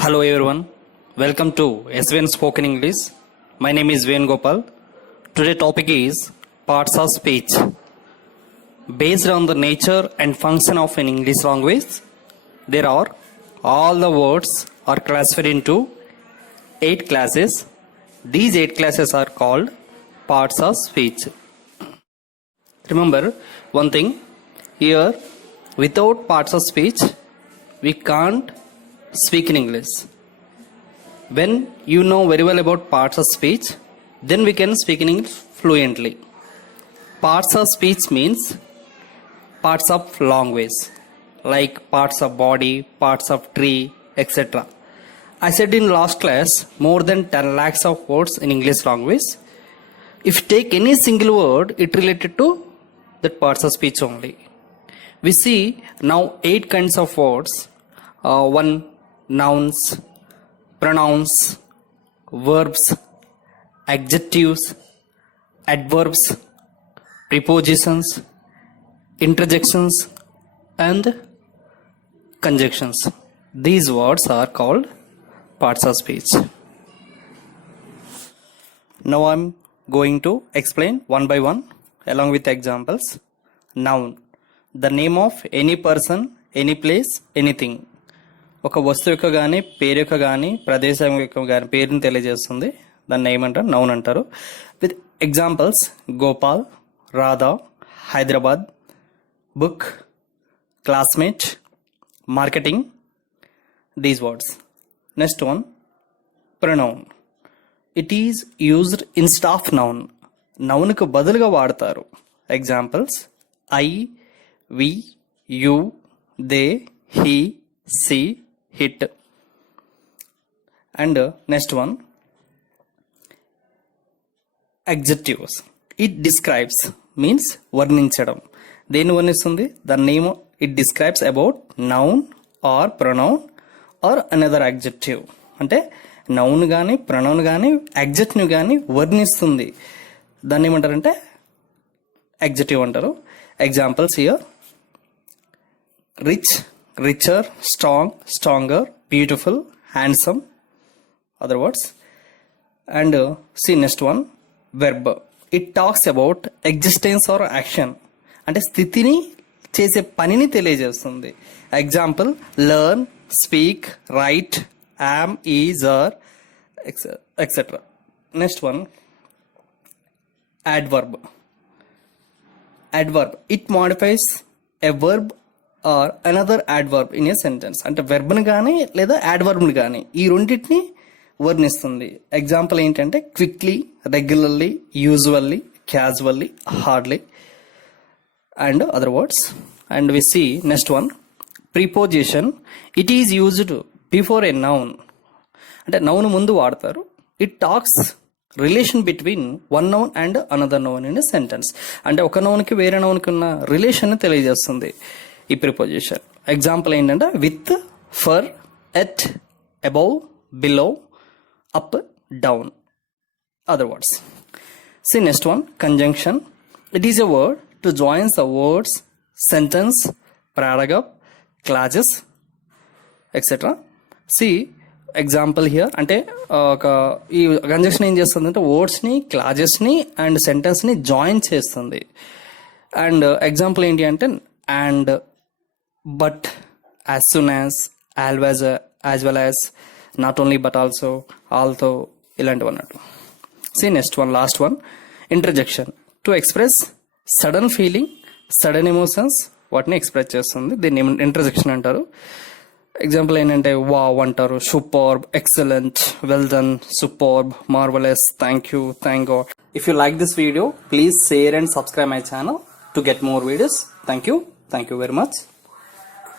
Hello everyone, welcome to SVN Spoken English. My name is Ven Gopal. Today's topic is parts of speech. Based on the nature and function of an English language, there are all the words are classified into 8 classes. These 8 classes are called parts of speech. Remember one thing, here without parts of speech, we can't speak in English. When you know very well about parts of speech, then we can speak in English fluently. Parts of speech means parts of language, like parts of body, parts of tree, etc. I said in last class, more than 10 lakhs of words in English language. If you take any single word, it related to that parts of speech only. We see now 8 kinds of words. One, nouns, pronouns, verbs, adjectives, adverbs, prepositions, interjections, and conjunctions. These words are called parts of speech. Now I am going to explain one by one along with examples. Noun, the name of any person, any place, anything. ఒక వస్తువు యొక్క కానీ పేరు యొక్క కానీ ప్రదేశం యొక్క కానీ పేరుని తెలియజేస్తుంది. దాన్ని ఏమంటారు? నౌన్ అంటారు. With examples Gopal, Radha, Hyderabad, book, classmate, marketing, these words. Next one, pronoun. It is used instead of noun. నౌన్కు బదులుగా వాడతారు. Examples I, we, you, they, he, she, hit. And next one, adjectives. It describes means వర్ణించడం. దేని వర్ణిస్తుంది? The name it describes about noun or pronoun or another adjective. అంటే నౌన్ కానీ ప్రొనౌన్ కానీ adjective కానీ వర్ణిస్తుంది. దాన్ని ఏమంటారంటే adjective అంటారు. Examples here rich, richer, strong, stronger, beautiful, handsome, other words. And see next one, verb. It talks about existence or action. అంటే స్థితిని చేసే పనిని తెలియజేస్తుంది. Example learn, speak, write, am, is, are, etc. Next one, adverb. Adverb, it modifies a verb or another adverb in a sentence. అంటే వెర్బ్ని కానీ లేదా యాడ్వర్బ్ని కానీ ఈ రెండింటిని వర్ణిస్తుంది. ఎగ్జాంపుల్ ఏంటంటే quickly, regularly, usually, casually, hardly and other words. And we see next one, preposition. It is used before a noun. అంటే నౌన్ ముందు వాడతారు. It talks relation between one noun and another noun in a sentence. అంటే ఒక నౌన్కి వేరే నౌన్కి ఉన్న రిలేషన్ తెలియజేస్తుంది ఈ ప్రిపోజిషన్. ఎగ్జాంపుల్ ఏంటంటే with, for, at, above, below, up, down, other words. See next one, conjunction. It is a word to joins the words, sentence, paragraph, clauses, etcetera. See example here. అంటే ఈ కంజంక్షన్ ఏం చేస్తుంది అంటే వర్డ్స్ని, క్లాజెస్ని and సెంటెన్స్ని join చేస్తుంది. And example ఏంటి అంటే and, but, as soon as, always, as well as, not only but also, although, ఇలాంటివి అన్నట్టు. See next one, last one, interjection. To express sudden feeling, sudden emotions, వాటిని ఎక్స్ప్రెస్ చేస్తుంది. దీన్ని ఇంటర్జెక్షన్ అంటారు. ఎగ్జాంపుల్ ఏంటంటే వావ్ అంటారు, superb, excellent, well done, superb, marvellous, thank you, thank God. If you like this video, please share and subscribe my channel to get more videos. Thank you very much.